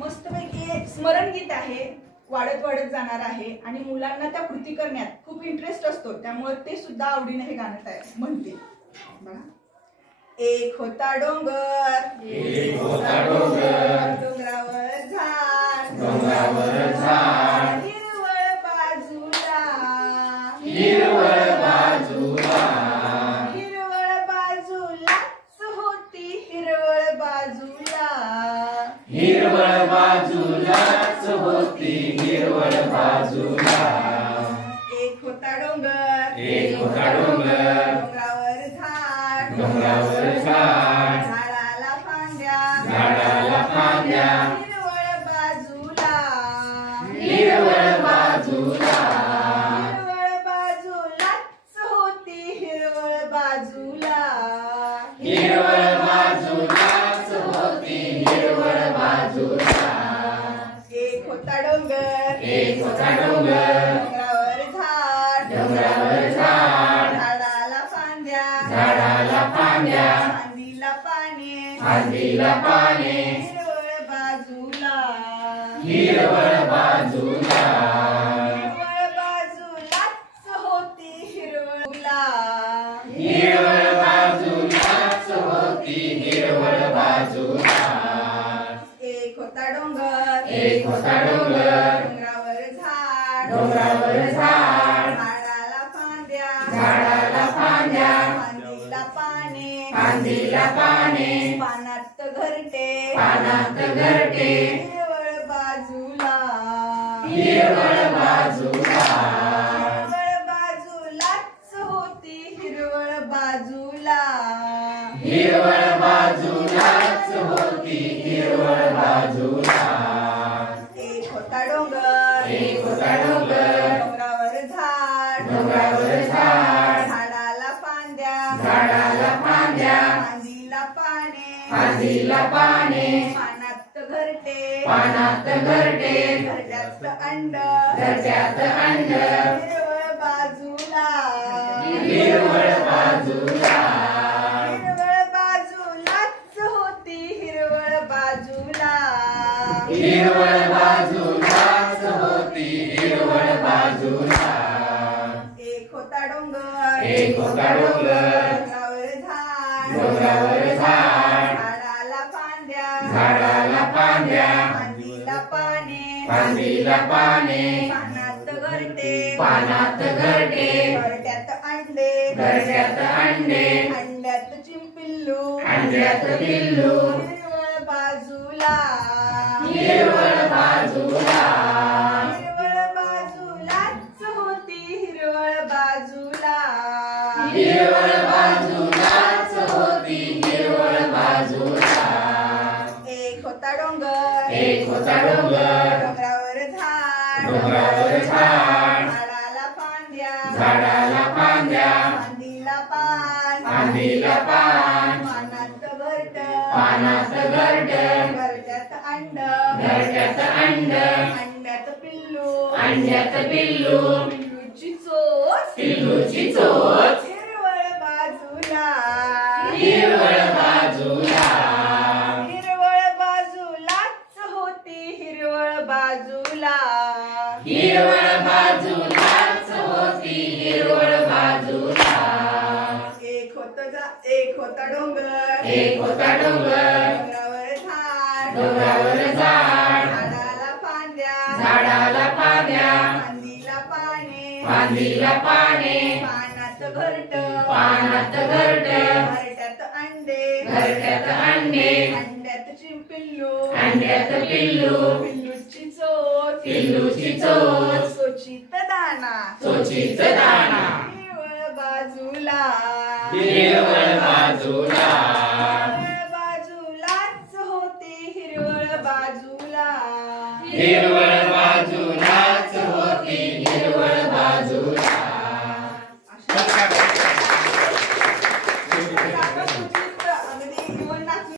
मस्तपैकी स्मरण गीत आहे, वाढत वाढत जाणार आहे आणि मुलांना त्या कृती करण्यात खूप इंटरेस्ट असतो, त्यामुळे ते सुद्धा आवडीने हे गाणं म्हणते बघा. एक होता डोंगर, एक होता डोंगर, डोंगरावर झाड, डोंगरावर झाड, हिरवळ बाजूला, हिरवळ बाजूला, हिरवळ बाजूलाच होती, हिरवळ बाजूला, हिरवळ बाजूलाच होती, हिरवळ बाजूला. एक होता डोंगर, एक होता डोंगर, डोंगरावर झाड, डोंगरावर झाड, झाडाला फांद्या, झाडाला फांद्या, हिरवळ बाजूला, हिरवळ बाजूला, हिरवळ बाजूलाच होती, हिरवळ बाजूला, हिरवळ बाजूलाच होती, हिरवळ बाजूला. एक होता डोंगर, एक होता डोंगर, डोंगरावर झाड, डोंगरावर झाड, झाडाला फांद्या, झाडाला फांद्या, फांदीला पाने, फांदीला पाने, हिरवळ बाजूला, हिरवळ बाजूला, हिरवळ बाजूलाच होती, हिरवळला, हिरवळ बाजूलाच होती, हिरवळ बाजूला. एक होता डोंगर, एक होता डोंगर, डोंगरावर झाड, डोंगरावर झाड, झाडाला फांद्या, झाडाला फांद्या, फांदीला पाने, फांदीला पाने, पानात घरटे, पानात घरटे, हिरवळ बाजूला, हिरवळ बाजूला, हिरवळ बाजूलाच होती, हिरवळ बाजूला, हिरवळ बाजूलाच होती, हिरवळ बाजूला. एक होता डोंगर, एक होता डोंगर, डोंगरावर झाड, डोंगरावर झाड, झाडाला फांद्या, झाडाला फांद्या, फांदीला पाने, फांदीला पाने, पानात घरटे, पानात घरटे, घरट्यात अंड, घरट्यात अंड, हिरवळ बाजूला, हिरवळ बाजूला, हिरवळ बाजूलाच होती, हिरवळ बाजूला, हिरवळ बाजूलाच होती, हिरवळ बाजूला. एक होता डोंगर, एक होता डोंगर, डोंगरावर झाड, डोंगरावर झाड, झाडाला फांद्या, झाडाला फांद्या, फांदीला पाने, फांदीला पाने, पानात घरटे, पानात घरटे, घरट्यात अंडे, घरट्यात अंडे, अंड्यात चिंपिल्लू, अंड्यात पिल्लू, हिरवळ बाजूला, हिरवळ बाजूला, हिरवळ बाजूलाच होती, हिरवळ बाजूला, हिरवळ बाजूलाच होती, हिरवळ बाजूला. एक होता डोंगर, एक होता डोंगर, डोंगरावर झाड, डोंगरावर झाड, झाडाला फांद्या, झाडाला फांद्या, फांदीला पान, फांदीला पान, पानात घरट, पानात घरट, घरट्यात अंड, घरट्यात अंड, अंड्यात पिल्लू, अंड्यात पिल्लू, पिल्लूची चोच, पिल्लूची चोच, हिरवळ बाजूला, हिरवळ बाजूला, हिरवळ बाजूलाच होती, हिरवळ बाजूला, हिरवळ बाजूलाच होती, हिरवळ बाजूला. एक होता डोंगर, एक होता डोंगर, डोंगरावर झाड, डोंगरावर झाड, झाडाला फांद्या, झाडाला फांद्या, फांदीला पाने, फांदीला पाने, पानात घरट, पानात घरट, घरट्यात अंडे, घरट्यात अंडे, अंड्यात चिंपिल्लू, अंड्यात पिल्लू, पिल्लूची चोच, पिल्लूची चोच, चोचीत दाना, चोचीत दाना, हिरवळ बाजूला, हिरवळ बाजूला, हिरवळ बाजूलाच होती, हिरवळ बाजूला, हिरवळ